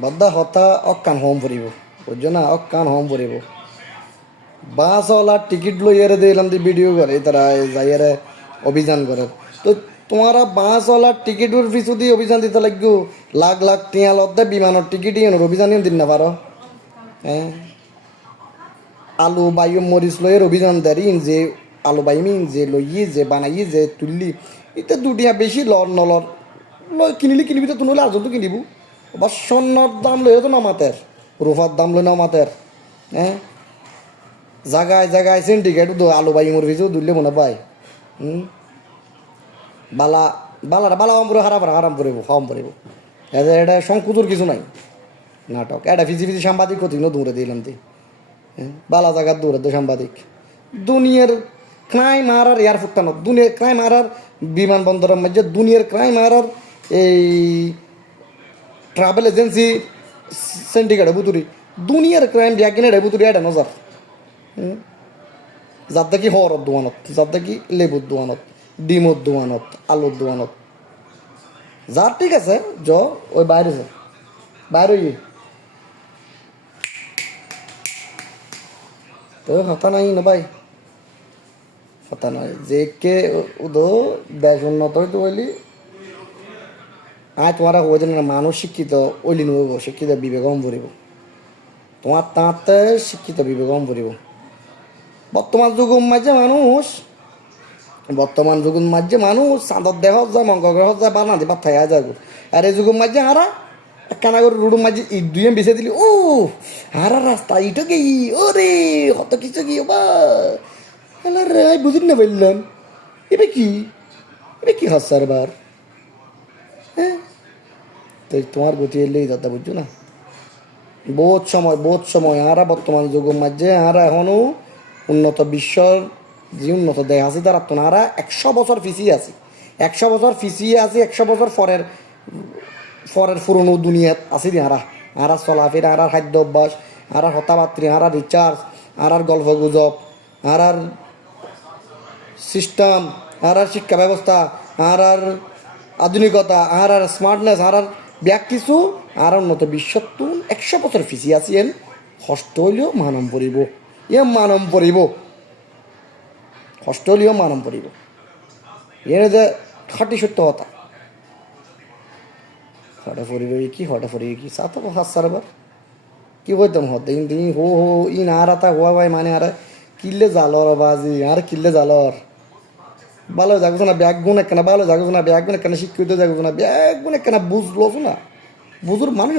বদ্দা হতা অক্কান home ফুরিব বুঝছো না, অক্কান home ফুরিব। বাসওয়ালা ticket লইয়ারে দিলাম দি ভিডিও করে তারা যাইয়ারে অভিযান করে। তো তোমারা বাসওয়ালা টিকিটের পিছু দিয়ে অভিযান দিতে লাগবো, লাখ লাখ টিয়া লদ্দা বিমানের টিকিট অভিযান দিন না পারো। হ্যাঁ, আলু বায়ু মরিচ লইয়ের অভিযান দেয় যে আলু বাইমি যে লইয়ে যে বানাই যে তুললি এটা দুটিয়া বেশি লর নলর কিনিলি কিনিবি তো তুনলে আর্জন তো কিনিব। বা স্বর্ণর দাম লই তো নামাতের, রুফার দাম লই নামাতের। হ্যাঁ, জাগায় জাগায় সিন্ডিকেট আলু বাই মরিচও দুললে মনে পায়। বালা বালাটা বালা হম করে হারাম পড়িব হম পড়িব। এটা সংকুচুর কিছু নাই নাটক। এটা ফিজি ফিজি সাংবাদিক কত দৌড়ে দিলাম তুই। বালা জায়গার দৌড়ে তো সাংবাদিক দুনিয়ার ক্রাইম মারার এয়ারপোর্টটা ন দুনিয়ার ক্রাইম মারার বিমানবন্দরের মধ্যে দুনিয়ার ক্রাইম মারার এই ট্রাভেল এজেন্সি সিন্ডিকেটে বুতুরি দুনিয়ার ক্রাইম ব্যাগিনে বুতুরি এটা নজর। যার দেখি হরর দোয়ানত, যার দেখি লেবুর দোয়ানত, ডিমর দোয়ানত, আলুর দোয়ানত। যার ঠিক আছে ওই বাইরে বাইরে তো হতা নাই না ভাই, হতা নাই যে কে উদো দেশ উন্নত হইতে বলি। তোমারা হয়ে যেন মানুষ শিক্ষিত ওইলি নব, শিক্ষিত বিবেক কম পড়িব তোমার তাঁতে শিক্ষিত বিবেক কম পড়িব। বর্তমান যুগের মাঝে মানুষ চাঁদর দেহ যায়, মঙ্গল গ্রহ যায়, বানাতে বা থাকা যায়। আর এই যুগের মাঝে হারা একখানা করে রুডুর মাঝে ইট দুই বেছে দিলি ও হারা রাস্তা ইটো কি ও রে হত কিছু কি বা রে বুঝি না বললাম এটা কি হাসার বার। হ্যাঁ, তো তোমার গতি এলেই দাদা বুঝছো না। বহুত সময় আরা বর্তমান যুগের মাঝে আরা এখনো উন্নত বিশ্বর যে উন্নত দেশ আছে তারা তো আরা 100 বছর পিছিয়ে আছে, 100 বছর পিছিয়ে আছে, 100 বছর পরের পুরনো দুনিয়াত আছে আরা চলাফেরা, আরার খাদ্য অভ্যাস, আরার হতাবাত্রী, আরার রিচার্জ, আরার গল্প গুজব, আরার সিস্টেম, আরার শিক্ষা ব্যবস্থা, আরার আধুনিকতা, আরার স্মার্টনেস, আরার ব্যাগ কিছু আর উন্নত বিশ্বত্ব 100 বছর পিছিয়ে আছি। হস্ত হইলেও মানম পড়িব, মানম পড়িব, হস্ত হইলেও মানম পড়িব। যে খাটি সত্য হতা হঠাৎ ফরিব কি চা তো হাসার বার কি বলতাম হতে ইন হো ইন আর আতা হওয়া ভাই মানে আর কিল্লে জালর বাজি আর কিল্লে জালর ভালো যাগো না ব্যাগ গুণ একখানা ভালো যাগো না ব্যাগ গুণ একখানা শিক্ষিত যাগো না ব্যাগ গুণ একখানা বুঝলো না বুঝুর মানুষ